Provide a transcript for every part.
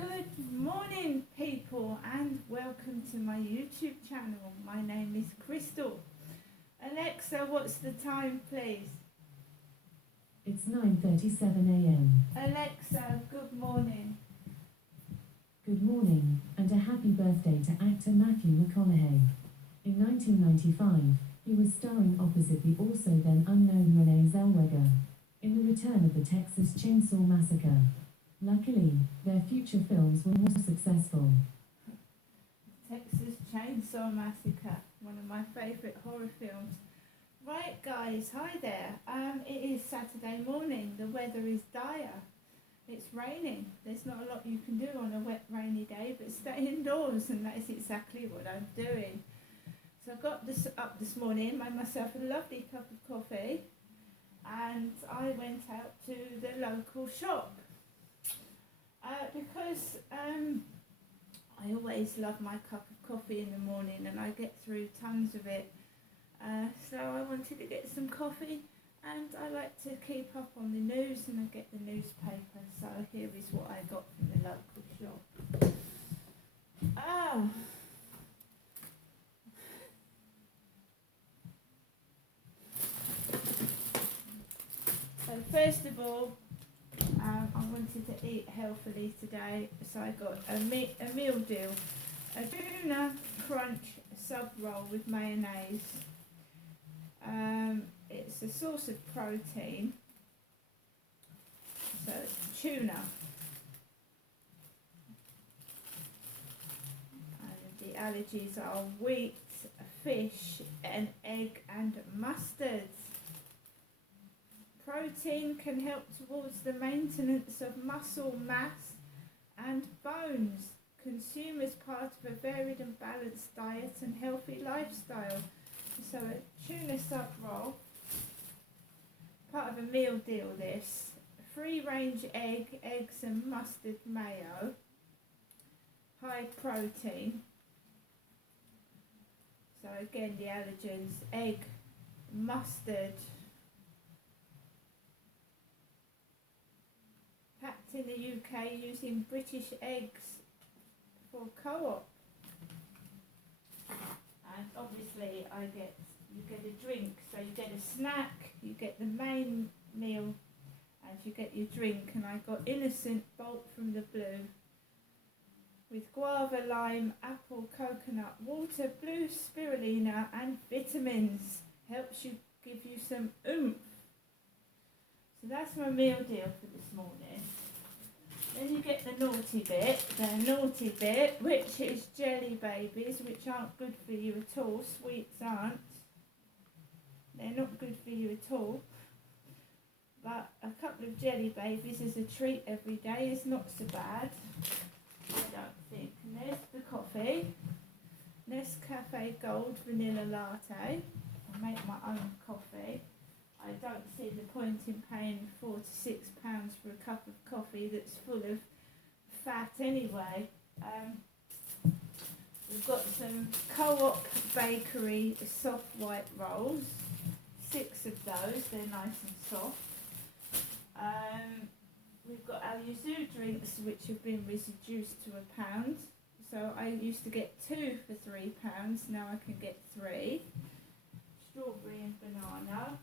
Good morning, people, and welcome to my YouTube channel. My name is Crystal. Alexa, what's the time, please? It's 9:37 a.m. Alexa, good morning. Good morning, and a happy birthday to actor Matthew McConaughey. In 1995, he was starring opposite the also then unknown Renee Zellweger in The Return of the Texas Chainsaw Massacre. Luckily, their future films were more successful. Texas Chainsaw Massacre, one of my favourite horror films. Right, guys, hi there. It is Saturday morning. The weather is dire. It's raining. There's not a lot you can do on a wet, rainy day, but stay indoors, and that is exactly what I'm doing. So I got up this morning, made myself a lovely cup of coffee, and I went out to the local shop. Because I always love my cup of coffee in the morning, and I get through tons of it. So I wanted to get some coffee, and I like to keep up on the news, and I get the newspaper. So here is what I got from the local shop. So first of all, I wanted to eat healthily today, so I got a meal deal. A tuna crunch sub roll with mayonnaise. It's a source of protein. So tuna. And the allergies are wheat, fish, and egg and mustards. Protein can help towards the maintenance of muscle mass and bones. Consume as part of a varied and balanced diet and healthy lifestyle. So a tuna sub roll, part of a meal deal this. Free range egg, eggs and mustard mayo. High protein. So again the allergens, egg, mustard. Packed in the UK using British eggs for Co-op. And obviously you get a drink, so you get a snack, you get the main meal, and you get your drink. And I got Innocent Bolt from the Blue with guava, lime, apple, coconut, water, blue spirulina and vitamins. Helps you, give you some oomph. So that's my meal deal for this morning. Then you get the naughty bit, which is jelly babies, which aren't good for you at all. Sweets aren't. They're not good for you at all. But a couple of jelly babies as a treat every day is not so bad, I don't think. And there's the coffee. Nescafe Gold Vanilla Latte. I make my own coffee. I don't see the point in paying £4 to £6 for a cup of coffee that's full of fat anyway. We've got some Co-op Bakery soft white rolls, 6 of those, they're nice and soft. We've got our yuzu drinks, which have been reduced to £1. So I used to get 2 for £3, now I can get 3. Strawberry and banana.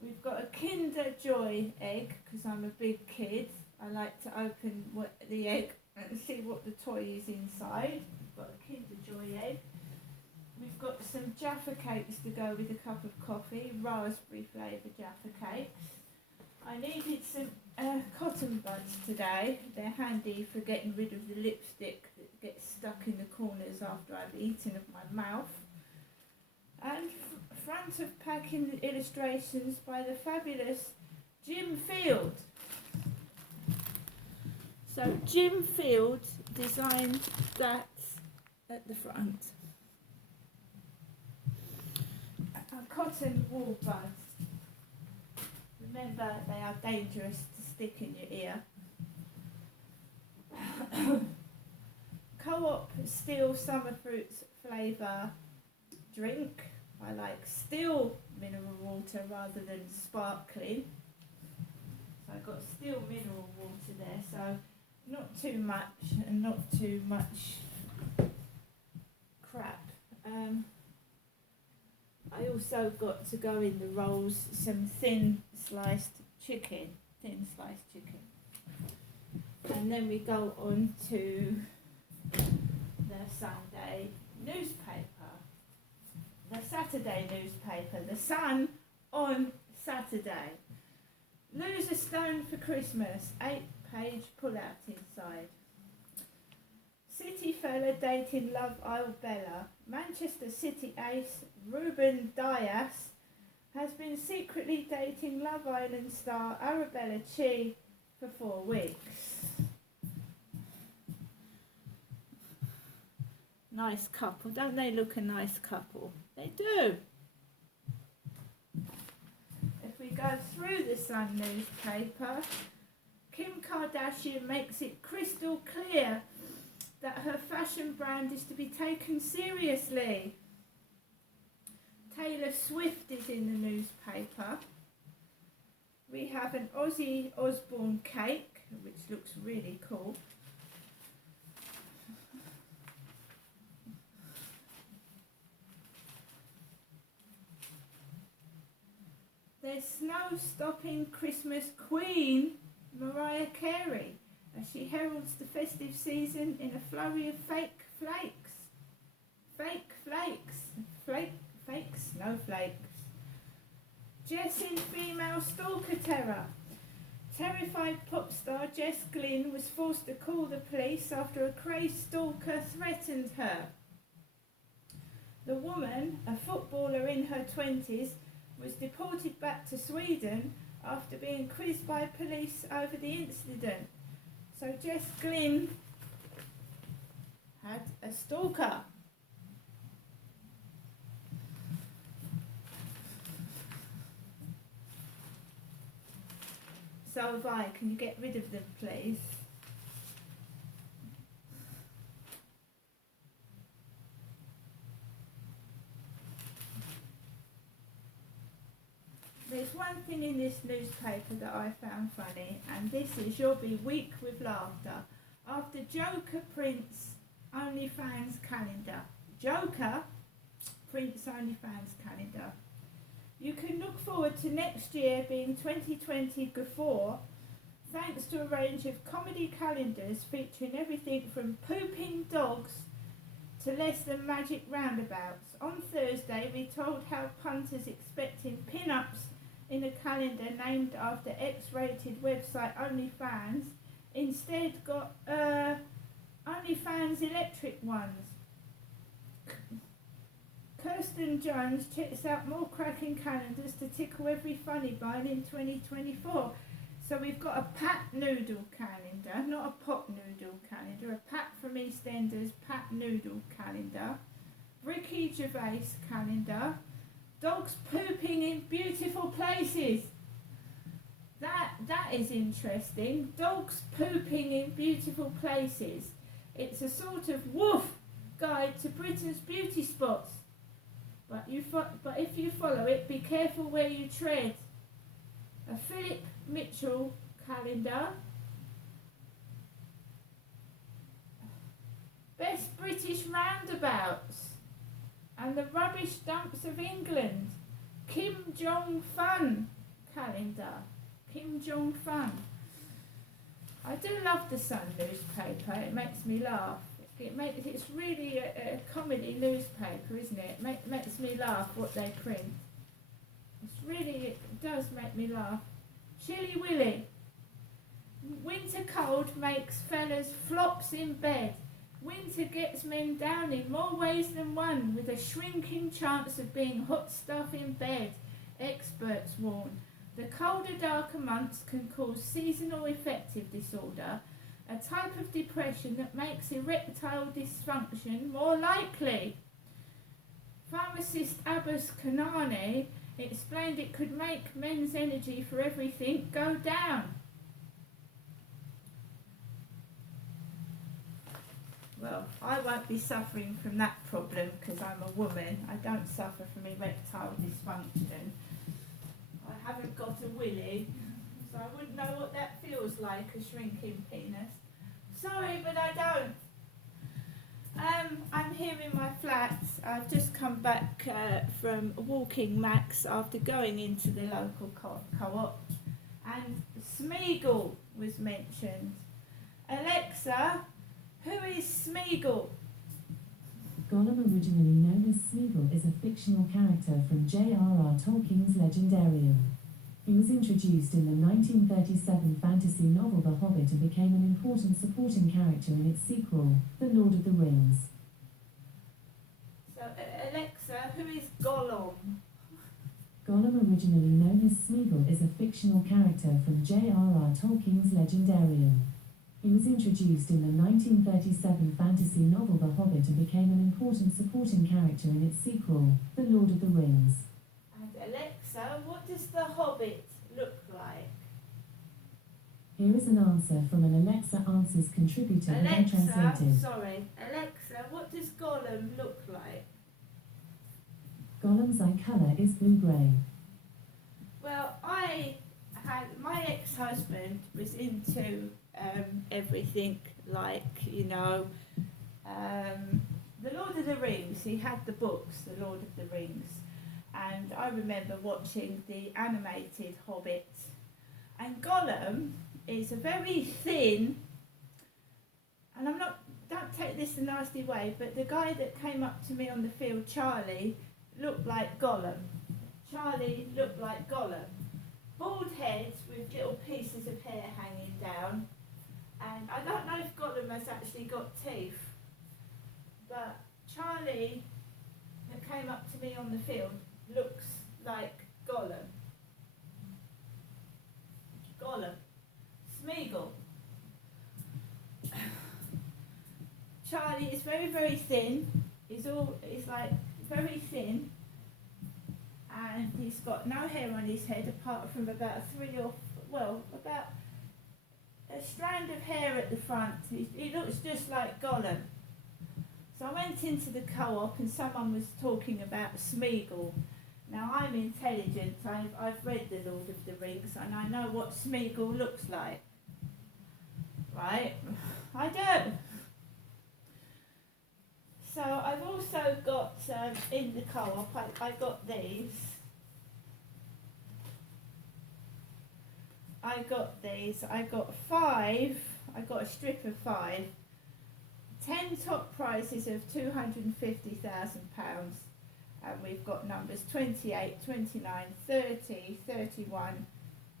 We've got a Kinder Joy egg, because I'm a big kid. I like to open the egg and see what the toy is inside. We've got a Kinder Joy egg. We've got some Jaffa cakes to go with a cup of coffee, raspberry flavoured Jaffa cakes. I needed some cotton buds today. They're handy for getting rid of the lipstick that gets stuck in the corners after I've eaten of my mouth. And front of packing illustrations by the fabulous Jim Field. So Jim Field designed that at the front. Cotton wool buds. Remember, they are dangerous to stick in your ear. Co-op Still Summer Fruits flavour drink. I like still mineral water rather than sparkling. So I've got still mineral water there, so not too much and not too much crap. I also got to go in the rolls some thin sliced chicken. And then we go on to the Sunday newspaper. The Saturday newspaper. The Sun on Saturday. Lose a stone for Christmas. 8-page pull-out inside. City fella dating Love Isle Bella. Manchester City ace Ruben Dias has been secretly dating Love Island star Arabella Chi for 4 weeks. Nice couple, don't they look a nice couple? They do. If we go through the Sun newspaper, Kim Kardashian makes it crystal clear that her fashion brand is to be taken seriously. Taylor Swift is in the newspaper. We have an Ozzy Osbourne cake, which looks really cool. There's snow-stopping Christmas queen Mariah Carey as she heralds the festive season in a flurry of fake snowflakes. Jess in female stalker terror. Terrified pop star Jess Glynn was forced to call the police after a crazed stalker threatened her. The woman, a footballer in her 20s, was deported back to Sweden after being quizzed by police over the incident. So Jess Glynn had a stalker. So have I. Can you get rid of them, please? There's one thing in this newspaper that I found funny, and this is you'll be weak with laughter after Joker prints OnlyFans calendar. Joker prints OnlyFans calendar. You can look forward to next year being 2020 Guffaw thanks to a range of comedy calendars featuring everything from pooping dogs to less than magic roundabouts. On Thursday we told how punters expecting pin-ups in a calendar named after X-rated website OnlyFans instead got OnlyFans electric ones. Kirsten Jones checks out more cracking calendars to tickle every funny bone in 2024. So we've got a Pat Noodle calendar, not a pot noodle calendar, a Pat from EastEnders Pat Noodle calendar, Ricky Gervais calendar, dogs pooping in beautiful places. That is interesting. Dogs pooping in beautiful places. It's a sort of woof guide to Britain's beauty spots. But if you follow it, be careful where you tread. A Philip Mitchell calendar. Best British roundabouts. And the rubbish dumps of England. Kim Jong-fun calendar. Kim Jong-fun. I do love the Sun newspaper. It makes me laugh. It's really a comedy newspaper, isn't it? It makes me laugh what they print. It does make me laugh. Chilly Willy. Winter cold makes fellas flops in bed. Winter gets men down in more ways than one, with a shrinking chance of being hot stuff in bed, experts warn. The colder, darker months can cause seasonal affective disorder, a type of depression that makes erectile dysfunction more likely. Pharmacist Abbas Kanani explained it could make men's energy for everything go down. Well, I won't be suffering from that problem because I'm a woman. I don't suffer from erectile dysfunction. I haven't got a willy, so I wouldn't know what that feels like, a shrinking penis. Sorry, but I don't. I'm here in my flat. I've just come back from walking Max after going into the local co-op, and Smeagol was mentioned. Alexa, who is Smeagol? Gollum, originally known as Smeagol, is a fictional character from J.R.R. Tolkien's Legendarium. He was introduced in the 1937 fantasy novel The Hobbit and became an important supporting character in its sequel, The Lord of the Rings. So, Alexa, who is Gollum? Gollum, originally known as Smeagol, is a fictional character from J.R.R. Tolkien's Legendarium. He was introduced in the 1937 fantasy novel The Hobbit and became an important supporting character in its sequel, The Lord of the Rings. And Alexa, what does the Hobbit look like? Here is an answer from an Alexa Answers contributor that I translated. Alexa, what does Gollum look like? Gollum's eye colour is blue-grey. Well, my ex-husband was into everything like, The Lord of the Rings. He had the books, The Lord of the Rings. And I remember watching the animated Hobbit. And Gollum is a very thin, and don't take this a nasty way, but the guy that came up to me on the field, Charlie, looked like Gollum. Charlie looked like Gollum. Bald heads with little pieces of hair hanging down. And I don't know if Gollum has actually got teeth, but Charlie, that came up to me on the field, looks like Gollum. Gollum. Smeagol. Charlie is very, very thin. He's like very thin, and he's got no hair on his head apart from about about a strand of hair at the front. He looks just like Gollum. So I went into the co-op and someone was talking about Smeagol. Now I'm intelligent, I've read The Lord of the Rings and I know what Smeagol looks like. Right? I do. So I've also got, in the co-op, I got these. I got 5, I got a strip of 5. 10 top prizes of £250,000. And we've got numbers 28, 29, 30, 31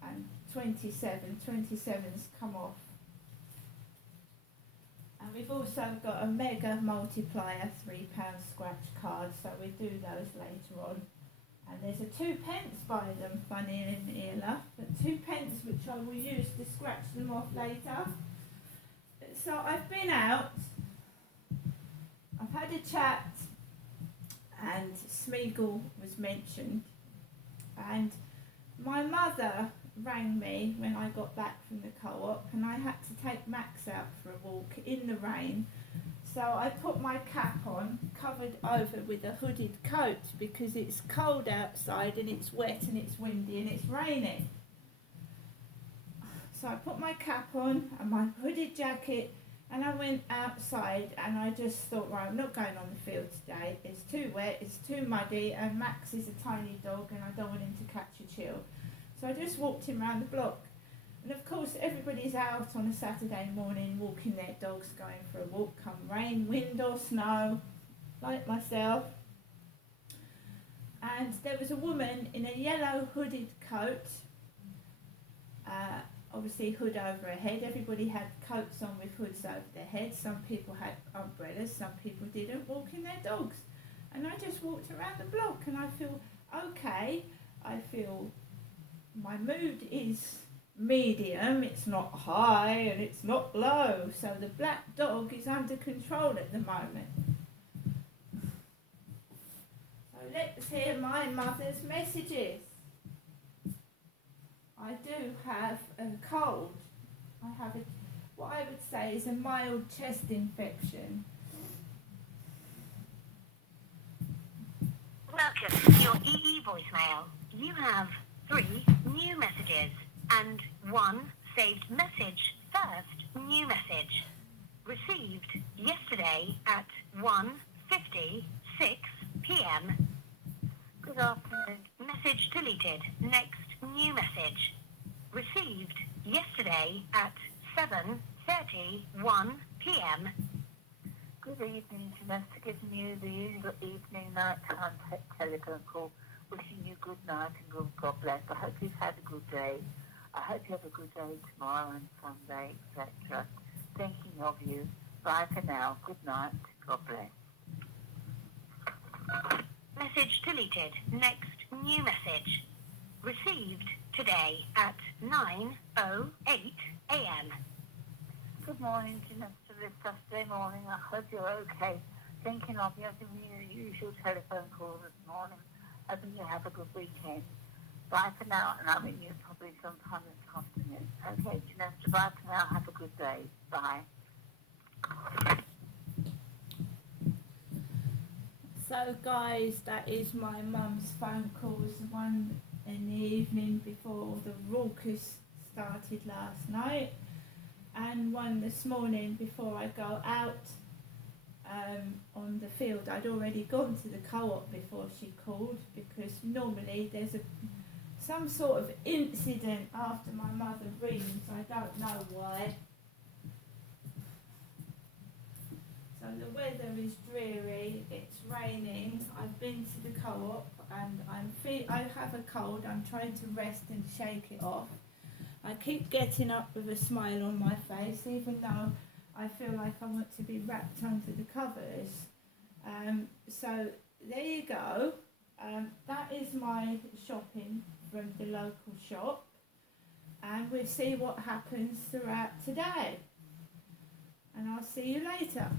and 27. 27's come off. And we've also got a mega multiplier £3 scratch card, so we do those later on. And there's a 2p by them, funny enough, but 2p which I will use to scratch them off later. So I've been out, I've had a chat, and Smeagol was mentioned, and my mother rang me when I got back from the co-op and I had to take Max out for a walk in the rain, so I put my cap on, covered over with a hooded coat because it's cold outside and it's wet and it's windy and it's raining. So I put my cap on and my hooded jacket and I went outside and I just thought, right, I'm not going on the field today. It's too wet, it's too muddy, and Max is a tiny dog and I don't want him to catch a chill. So I just walked him around the block. And of course everybody's out on a Saturday morning walking their dogs, going for a walk, come rain, wind or snow, like myself. And there was a woman in a yellow hooded coat, obviously hood over her head. Everybody had coats on with hoods over their heads. Some people had umbrellas, some people didn't, walking their dogs. And I just walked around the block and I feel okay. I feel my mood is medium, it's not high and it's not low. So the black dog is under control at the moment. So let's hear my mother's messages. I do have a cold. I have what I would say is a mild chest infection. Welcome to your EE voicemail. You have 3 new messages and 1 saved message. First new message. Received yesterday at 1:56 p.m. Good afternoon. Message deleted. Next new message. Received yesterday at 7:31 p.m. Good evening, Janessa. Giving you the usual evening, night-time telephone call. Wishing you good night and God bless. I hope you've had a good day. I hope you have a good day tomorrow and Sunday, etc. Thinking of you. Bye for now. Good night. God bless. Message deleted. Next new message. Received today at 9:08 a.m. Good morning, Janessa. This Saturday morning. I hope you're okay. Thinking of you. I've given you the usual telephone call this morning. Hoping you have a good weekend. Bye for now, and I'll meet you probably sometime this afternoon. Okay, Janessa, bye for now. Have a good day. Bye. So guys, that is my mum's phone calls, the one in the evening before the raucous started last night, and one this morning before I go out on the field. I'd already gone to the co-op before she called, because normally there's some sort of incident after my mother rings. I don't know why. So the weather is dreary, it's raining. I've been to the co-op and I have a cold. I'm trying to rest and shake it off. I keep getting up with a smile on my face, even though I feel like I want to be wrapped under the covers. So there you go. That is my shopping from the local shop, and we'll see what happens throughout today. And I'll see you later.